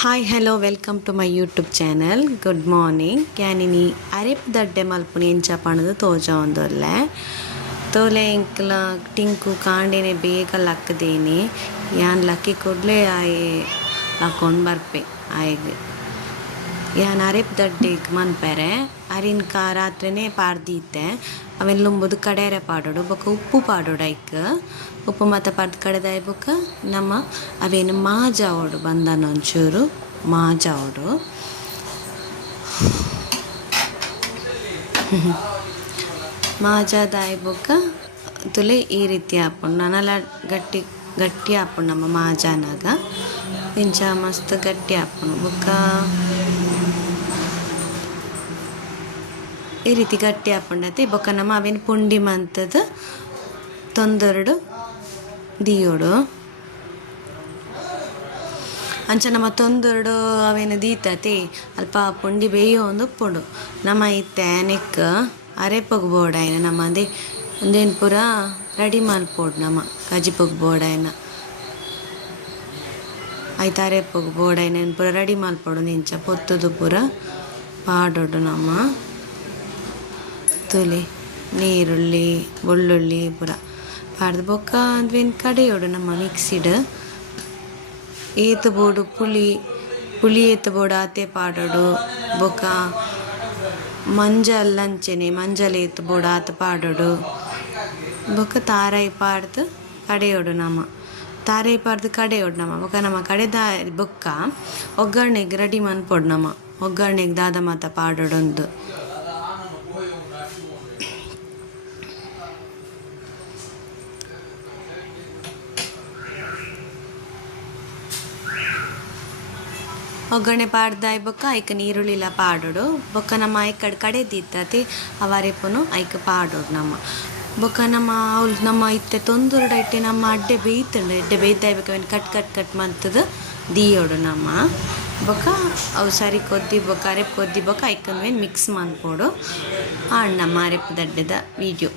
Hi hello welcome to my YouTube channel. Good morning. ಯಾನಿನಿ ಅರೆಪ್ ದಡ್ಡೆ ಮಲ್ಪುನಿ ಎಂಚ ಪಣದು ತೋಜ ಒಂದೊಲ್ಲೆ ತೋಲೆ ಇಂಕ್ಲ ಟಿಂಕು ಕಾಂಡೆನೆ ಬೇಗ ಲಕ್ಕದೇನೆ ಯಾನ್ ಲಕ್ಕಿ ಕೊಡ್ಲೆ ಆಯೆ ಲಕ್ಕೊಂಡು ಬರ್ಪೆ ಆಯ್ಗೆ ಯಾನ್ ಅರೆಪ್ ದಡ್ಡೆಗ್ ಮನ್ಪೆರೆ ಅರಿನ್ಕ ರಾತ್ರಿನೇ ಪಾಡ್ದಿತ್ತೆ ಅವೆಲ್ಲುಂಬುದು ಕಡೆರೆ ಪಾಡೋಡು ಬೊಕ ಉಪ್ಪು ಪಾಡೋಡು ಐಕ್ ಉಪ್ಪು ಮತ್ತು ಪರ್ದು ಕಡೆದಾಯ್ ಬೊಕ ನಮ್ಮ ಅವೇನು ಮಾಜಾವೋಡು ಬಂದನ ಒಂಚೂರು ಮಾಜಾವೋಡು ಮಾಜಾದಾಯ್ ಬೊಕ ತುಲೆ ಈ ರೀತಿ ಹಾಪುಂಡು ನನಲ ಗಟ್ಟಿ ಗಟ್ಟಿ ಹಾಪುಂಡು ನಮ್ಮ ಮಾಜಾನಾಗ ಇಂಚ ಮಸ್ತ್ ಗಟ್ಟಿ ಹಾಪುಂಡು ಬೊಕ ಈ ರೀತಿ ಗಟ್ಟಿ ಹಾಪುಂಡತೆ ಬೊಕ ನಮ್ಮ ಅವೇನು ಪುಂಡಿ ಮಂತದ ತೊಂದರಡು ದೀಯೋಡು ಅಂಚ ನಮ್ಮ ತೊಂದರಡು ಅವೇನು ದೀತತೆ ಅಲ್ಪ ಪುಂಡಿ ಬೇಯೋ ಒಂದು ಉಪ್ಪುಂಡು ನಮ್ಮ ಇತ್ತೆ ನೆಕ್ ಅರೆಪೊಗ್ ಬೋಡಾಯನ ನಮ್ಮ ಅದೇ ಒಂದೇನು ಪೂರ ರೆಡಿ ಮಲ್ಪೋಡು ನಮ್ಮ ಕಜಿಪೊಗ್ ಬೋಡಾಯನ ಆಯ್ತು ಅರೆಪೊಗ್ ಬೋಡಾಯನ ಪೂರ ರೆಡಿ ಮಲ್ಪೋಡು ನಿಂಚ ಪೊತ್ತುದು ಪೂರ ಪಾಡೋಡು ನಮ್ಮ ತುಲಿ ನೀರುಳ್ಳಿ ಬೆಳ್ಳುಳ್ಳಿ ಪೂರ ಪಾಡ್ದು ಬೊಕ್ಕ ಅದ್ವೇನು ಕಡೆಯೋಡು ನಮ್ಮ ಮಿಕ್ಸಿಡ್ ಏತು ಬೋಡು ಪುಳಿ ಏತು ಬೋಡು ಆತೆ ಪಾಡೋಡು ಬೊಕ್ಕ ಮಂಜಲ್ ಅಂಚೆನೆ ಮಂಜಲ್ ಏತು ಬೋಡು ಆತ ಪಾಡೋಡು ಬೊಕ್ಕ ತಾರಾಯಿ ಪಾಡ್ದು ಕಡೆಯೋಡು ನಮ್ಮ ತಾರಾಯಿ ಪಾಡ್ದು ಕಡೆಯೋಡು ನಮ್ಮ ಬೊಕ್ಕ ನಮ್ಮ ಕಡೆದ ಬೊಕ್ಕ ಒಗ್ಗರಣೆಗೆ ರೆಡಿ ಮನ್ಪೋಡು ನಮ್ಮ ಒಗ್ಗರಣೆಗೆ ದಾದ ಮಾತ ಪಾಡೋಡೊಂದು ಒಗ್ಗರಣೆ ಪಾಡ್ದಾಯ್ ಬೊಕ್ಕ ಐಕ ನೀರುಳ್ಳಿಲ ಪಾಡೋಡು ಬೊಕ್ಕ ನಮ್ಮ ಐಕಡೆ ಕಡೆ ದಿತ್ತತಿ ಅವರೆಪುನು ಐಕ ಪಾಡೋಡು ನಮ್ಮ ಬೊಕ್ಕ ನಮ್ಮ ಅವ್ಲು ನಮ್ಮ ಇತ್ತೆ ತೊಂದೂರುಡ ಇಟ್ಟೆ ನಮ್ಮ ಅಡ್ಡೆ ಬೇಯ್ತಂಡು ಎಡ್ಡೆ ಬೇಯ್ದಾಯ್ಬೇಕು ಅವೇನು ಕಟ್ ಕಟ್ ಕಟ್ ಮಂತದ ದೀಯೋಡು ನಮ್ಮ ಬೊಕ್ಕ ಅವು ಸರಿ ಕೊದ್ದಿ ಬೊಕ್ಕ ಅರೆಪ್ ಕೊದ್ದಿ ಬೊಕ್ಕ ಐಕಂದ್ವೇನು ಮಿಕ್ಸ್ ಮನ್ಪೋಡು ಆಡ್ ನಮ್ಮ ಅರೆಪ್ ದಡ್ಡೆದ ವೀಡಿಯೋ.